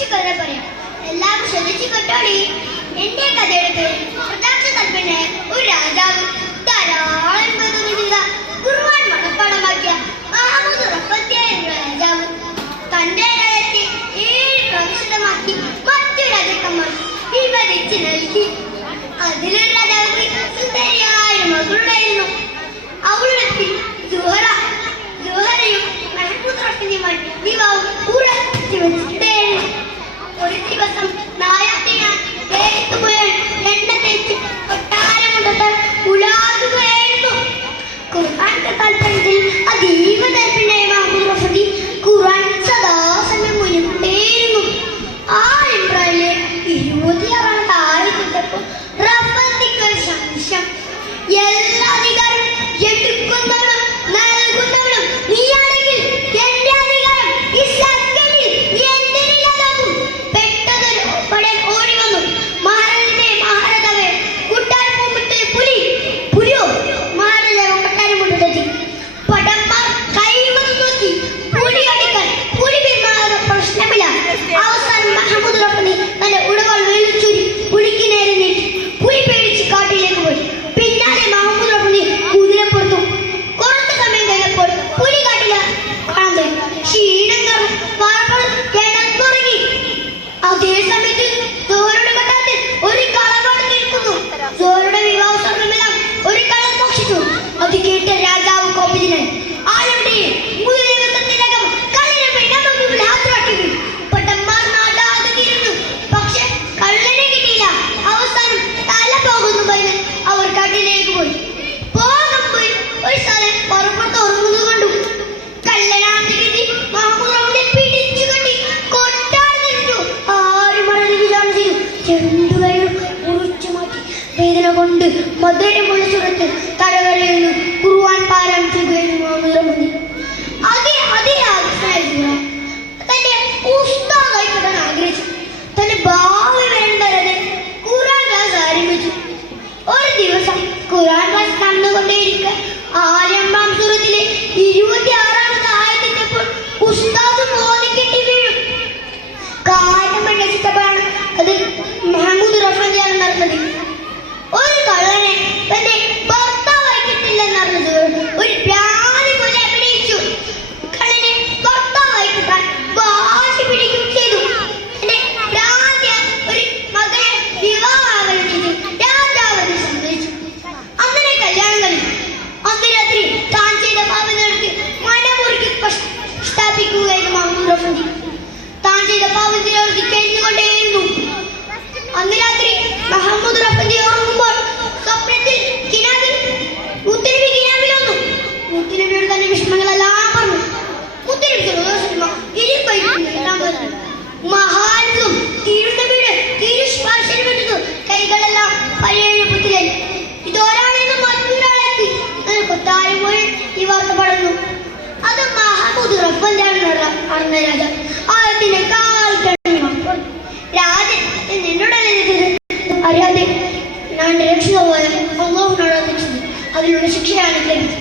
കുറച്ച് കഥ പറയാം. എല്ലാവരും ശ്രദ്ധിച്ചു കേട്ടോളി. എന്റെ കഥയുടെ പേര് പ്രതാക്ഷ തൽപ്പനായ ഒരു രാജാവ്. ധാരാളം ഖുർആൻ മനഃപ്പാഠമാക്കിയ മഹമൂദ് റഫത്തിയ എന്ന രാജാവ് തന്റെ രാജ്യത്തെ 7 പ്രവിശതമാക്കി മറ്റു രാജാക്കന്മാർ വിഭജിച്ച് നൽകി. അതിലൊരു രാജാവ് സുന്ദരിയായ മകളുണ്ടായിരുന്നു. അവളുടെ സുഹറയും മഹമൂദ് റഫത്തിയുമായി വിവാഹം ഉറച്ചു വെച്ചിട്ടായിരുന്നു. ഒരു ദിവസം നായാട്ടിനാൽ എണ്ണ തേച്ച് കൊട്ടാരമുണ്ടത്താൽ ഉലാകുകയായിരുന്നു. ഖുർആന്റെ താല്പര്യത്തിൽ അതീവ താല്പര്യമായ മഹമൂദ് റഫത്തി ഖുർആൻ സദാസമയം മുന്നിക്കൊണ്ടേയിരുന്നു. ആ ഇബ്രാഹിമിലെ 26 ആയത്തിട്ടപ്പോൾ റഫത്തിക്ക് ഒരു സംശയം. എല്ലാ അധികാരം എടുക്കുന്നവനും നൽകുന്നവനും നീയാണെങ്കിൽ എന്റെ അധികാരം ഈ സെക്കൻഡിൽ നീ എന്തിനില്ലാതാക്കും? പെട്ടെന്നൊരു പടൻ ഓടി വന്നു. മഹാരാജാവേ, കൊട്ടാരം മുമ്പിട്ട് പുലിയോ? മഹാരാജാവ് കൊട്ടാരം മുമ്പിട്ടെത്തി. പടന്മാർ കൈവന്ന് നോക്കി. പുലി പിന്മാറുന്ന പ്രശ്നമില്ല. അവസാനം മഹമൂദ് റഫത്തി തന്റെ ഉടവാൾ വലിച്ചൂരി പുലിക്ക് നേരെ നീട്ടി. പുലി പേടിച്ച് കാട്ടിലേക്ക് പോയി. പിന്നാലെ മഹമൂദ് റഫത്തി കുതിരപ്പുറത്തും. കുറച്ചു സമയം കഴിഞ്ഞപ്പോൾ പുലി കാട്ടില കാണാൻ തുടങ്ങി. ക്ഷീണം കിടന്നുറങ്ങി. അതേ സമയത്ത് സോഹറയുടെ കൊട്ടാരത്തിൽ ഒരു കളവാട് നിൽക്കുന്നു. സോഹറയുടെ വിവാഹ സ്വർണ്ണമെല്ലാം ഒരു കള്ളൻ മോഷ്ടിച്ചു. അത് കേട്ട രാജാവ് കോപിതനായി. ആളുടെ മുതലകം കള്ളിനെ ഹാജരാക്കി. പട്ടന്മാർ നാടാകെ തിരിഞ്ഞു. പക്ഷെ കള്ളനെ കിട്ടിയില്ല. അവസാനം തല പോകുന്നു പറഞ്ഞ് അവർ കാട്ടിലേക്ക് പോയി. ഒരു സ്ഥലം പുറപ്പെട്ട് ഉറങ്ങുന്നത് കണ്ടു. കള്ളനാണെന്ന് കരുതി മഹമൂദ് റഫത്തിയെ പിടിച്ചു കെട്ടി കൊട്ടാരത്തിലിട്ടു. ആരും വളരെ വിചാരണ ചെയ്തു. ചെണ്ടുകൈകൾ മുറിച്ചു മാറ്റി വേദന കൊണ്ട് മധുരമുള്ള സ്വരത്തിൽ തലകരയുന്നു. ഖുർആൻ പാരായണം ചെയ്യുകയായിരുന്നു മഹമൂദ് റഫത്തി. തന്റെ ഉസ്താദായി കിട്ടാൻ ആഗ്രഹിച്ചു. തന്റെ ഭാവി വേണ്ടത് ഖുർആൻ ക്ലാസ് ആരംഭിച്ചു. ഒരു ദിവസം ഖുർആൻ ക്ലാസ് നടന്നുകൊണ്ടേയിരിക്കെ 6-ാം സൂറത്തിലെ 26-ാമത്തെ ആയത്തെത്തിയപ്പോൾ ഉസ്താദ് മോദിക്കെട്ടി വീഴും. കാര്യം അന്വേഷിച്ചപ്പോഴാണ് അത് മഹമൂദ് റഫത്തിയാണ് നടന്നത്. ഒരു കള്ളനെ തന്റെ ഭർത്താവായി കിട്ടില്ലെന്നറിഞ്ഞത് ഒരു പ്രാണി പോലെ അഭിനയിച്ചു. കള്ളനെ ഭർത്താവായി കിട്ടാൻ വാശി പിടിക്കുകയും ചെയ്തു. എന്റെ രാജ്യ ഒരു മകളെ വിവാഹം ചെയ്തു. രാജാവിനെ സമ്മതിച്ചു. അങ്ങനെ കല്യാണം കഴിഞ്ഞു. അന്ന് രാത്രി താൻ ചെയ്ത പാപത്തിനടുത്ത് മനമുറുക്കി സ്ഥാപിക്കുകയായിരുന്നു മഹമൂദ് റഫത്തി. താൻ ചെയ്ത പാപത്തിനടുത്ത് കഴിഞ്ഞുകൊണ്ടേയിരുന്നു. അന്ന് രാത്രി മഹമൂദ് റഫത്തി ഉറങ്ങുമ്പോൾ സ്വപ്നത്തിൽ മുത്തുനബി കിനാവിൽ വന്നു. മുത്തുനബിയോട് തന്നെ വിഷമങ്ങളെല്ലാം പറഞ്ഞു. മുത്തുനബി മഹാനും തിരുനബിയുടെ തിരുസ്പർശനം കിട്ടുന്നു. കൈകളെല്ലാം പഴയപ്പത്തിലായി. ഇതൊരാളെന്ന് മറ്റൊരാളെത്തി. കൊട്ടാരം പോയി ഈ വാർത്ത പടർന്നു. അത് മഹമൂദ് റഫത്തിയാണെന്ന് അറിഞ്ഞ രാജാവ് ആദ്യത്തിന്റെ കാൽ കഴിഞ്ഞു. രാജൻ എന്നോടല്ലേ അറിയാതെ ഞാൻ രക്ഷിത പോയ അല്ലാഹുവിനോട് അതിലുള്ള ശിക്ഷയാണ് ലഭിച്ചത്.